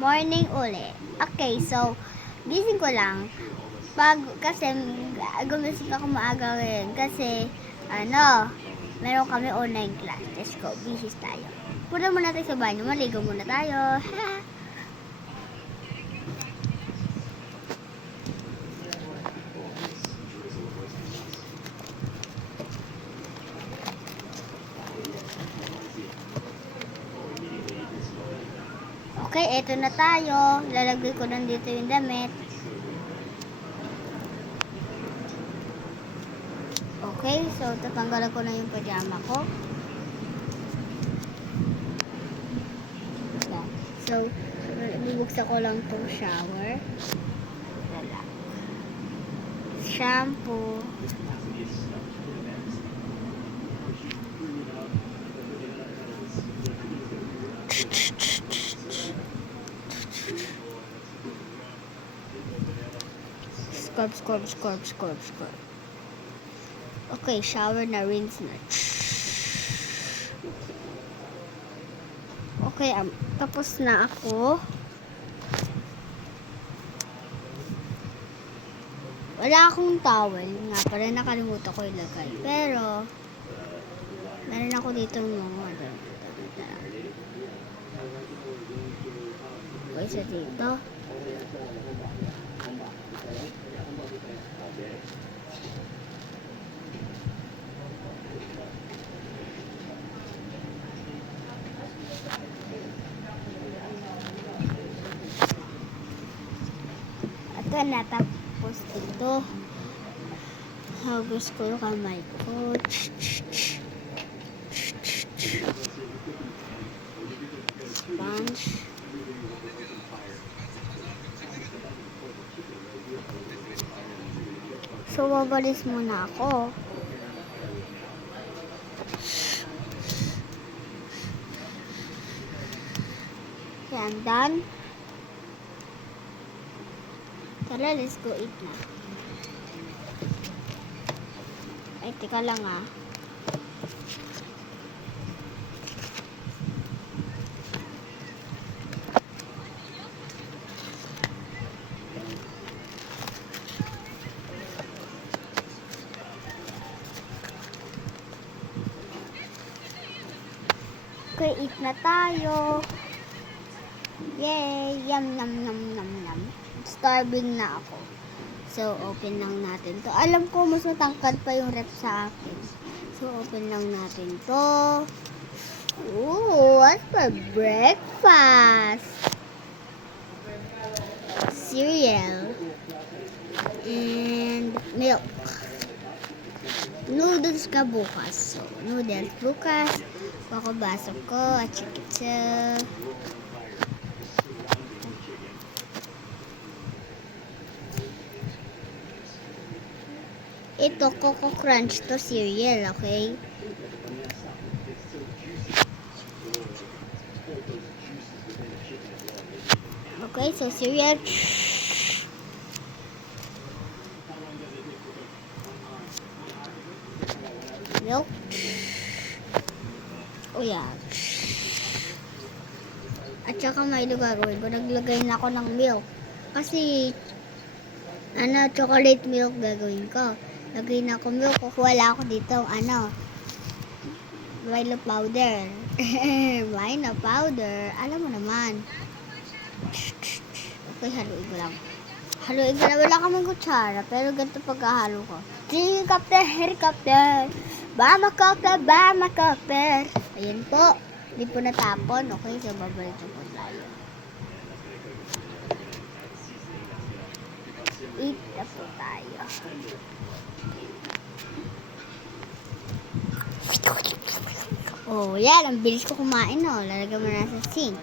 Morning uli. Okay, so, gising ko lang. Kasi, gumising ako maaga ngayon. Kasi, meron kami online class. Let's go, business tayo. Punta muna tayo sa banyo. Maligo muna tayo. Okay, eto na tayo. Lalagay ko nandito yung damit. Okay, so tatanggalan ko na yung pajama ko. So, bubuksan ko lang tong shower. Shampoo. Scrub. Okay, shower na, rinse na. Okay, tapos na ako. Wala akong towel. Nga pala, nakalimutan ko ilagay. Pero, meron ako dito mga okay, isa dito. Ito na, tapos ito. Hagos ko yung kamay ko. Sponge. So, wawalis muna ako. Yan, done. Tara, let's go eat na. Ay, teka lang ah. Okay, eat na tayo. Yay! Yum. Starving na ako. So, open lang natin to. Alam ko, mas matangkad pa yung rep sa akin. So, open lang natin to. Ooh, what's for breakfast? Cereal. And milk. Noodles ka bukas. So, noodles bukas. Pakabasok ko at chikitsa. Ito, Coco Crunch to cereal, okay? Okay, so cereal. Milk. Oh yeah. At saka may gagawin ko. Naglagay na ako ng milk. Kasi, chocolate milk gagawin ko. Lagay na ako milk. Wala ako dito, Milo powder. Milo powder. Alam mo naman. Okay, haluin ko lang. Wala kaming kutsara. Pero ganito pagkahalo ko. Helicopter. Bama copter. Ayan po. Hindi po natapon. Okay, so babalik po tayo. Eat na po tayo. Oh, yan. Ang bilis ko kumain, no? Lalagyan mo na sa sink.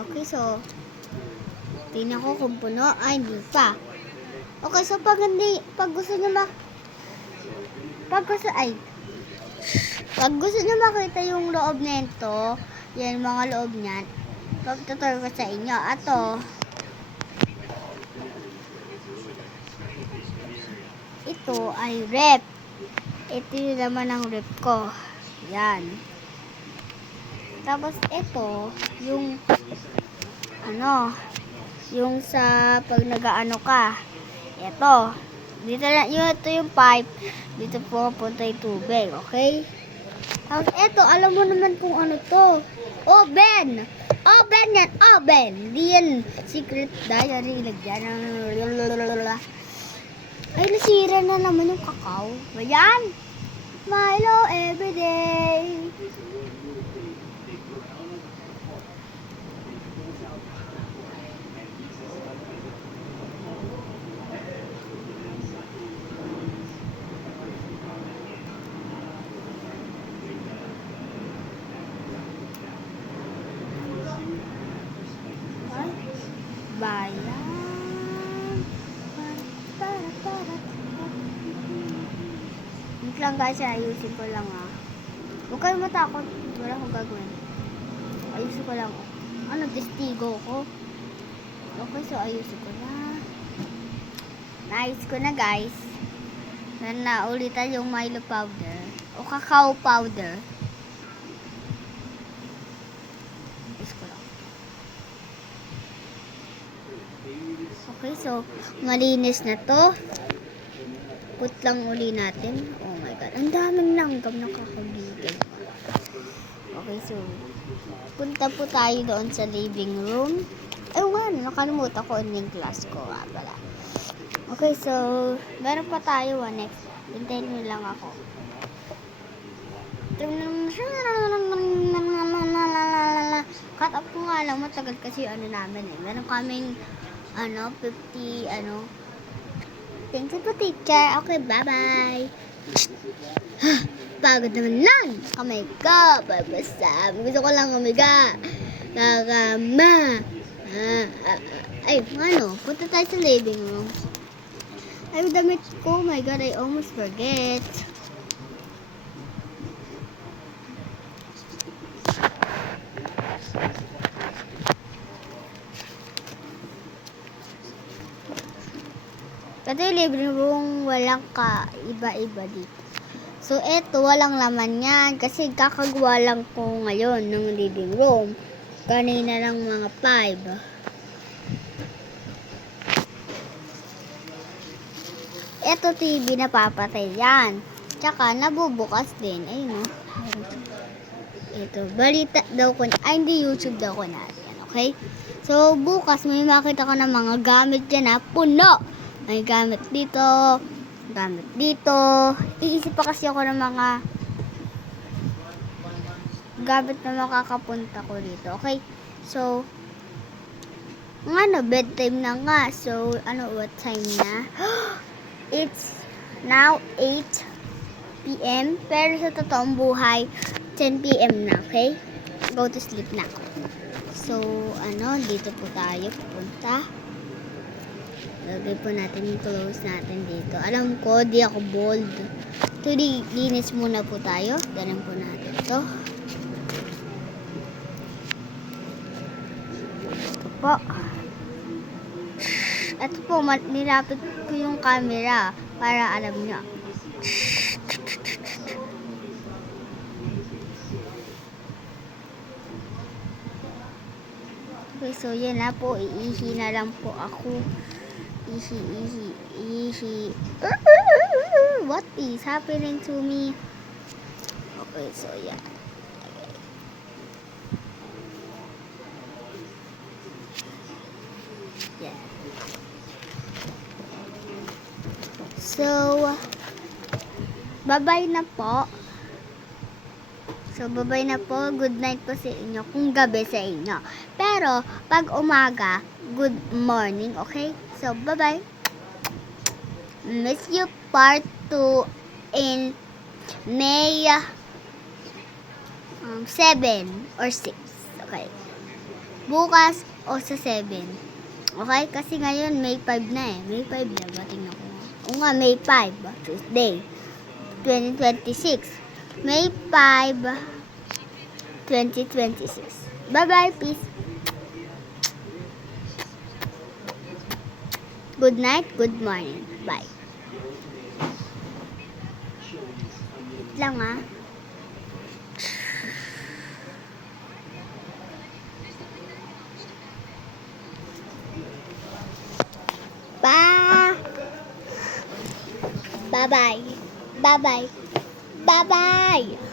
Okay, so, tingnan ko kung puno. Ay, hindi pa. Okay, so pag gusto nyo pag gusto nyo makita yung loob nito, yan mga loob niyan, pagtutur ko sa inyo. Ato, ito ay rep. Ito yung laman ng rep ko. Yan. Tapos ito, yung yung sa pag nagaano ka. Ito. Dito na, ito yung pipe. Dito pupunta yung tubig, okay? Tapos ito, alam mo naman kung ano to. Oven! Oven yan! Oven! Di yan secret diary. Lagyan ng... Ay, nasira na naman yung kakao. Ayan! Milo everyday. Bayan. Wait lang guys, ayusin ko lang Huwag kayo matakot. Wala akong gagawin. Ayusin ko lang. Ano, testigo ko. Okay, so ayusin ko na. Naayos ko na guys. Na ulitan yung Milo powder. O cacao powder. Ayos ko lang. Okay, so malinis na to. Put lang uli natin. Oh my god, ang daming langgam na kakabigay. Okay, so punta po tayo doon sa living room. Nakalimutan ko yung class ko pala. Okay, so meron pa tayo next. Hintayin mo lang ako. Cut up ko nga lang, matagal kasi namin Meron kaming 50 Thanks po teacher. Okay, bye-bye. Pagod naman lang. Oh my God, babasa. Gusto ko lang umiga. Nakama. Punta tayo sa living room. Ay, damit ko. Oh my God, I almost forget. Ito yung living room, walang iba-iba dito. So, ito, walang laman yan. Kasi kakagawa lang ko ngayon ng living room. Kanina lang mga 5. Ito TV na papatay yan. Tsaka, nabubukas din. Ayun Ito, balita daw ko. Hindi YouTube daw ko natin. Okay? So, bukas may makita ko ng mga gamit dyan puno. May gamit dito. Iisip pa kasi ako ng mga gamit na makakapunta ko dito. Okay? So, bedtime na nga. So, what time na? It's now 8 p.m. Pero sa totoong buhay, 10 p.m. na. Okay? Go to sleep na ako. So, dito po tayo pupunta. Lagay po natin yung clothes natin dito. Alam ko, di ako bold. Ito, linis muna po tayo. Ganun po natin ito. Ito po. Ito po, nilapit ko yung camera para alam nyo. Okay, so yan na po. Iihi na lang po ako. Ihi. What is happening to me? Okay, so yeah. Yeah. So, bye-bye na po. Good night po sa inyo. Kung gabi sa inyo. Pero, pag umaga, good morning. Okay? So, bye-bye. Miss you part 2 in May 7 or 6. Okay. Bukas o sa 7. Okay? Kasi ngayon, May 5 na May 5 na ba? Tingnan ko. O nga, May 5. Tuesday. 2026. May 5, 2026. Bye-bye. Peace. Good night, good morning. Bye. lang ah. Bye. Bye-bye. Bye-bye. Bye-bye.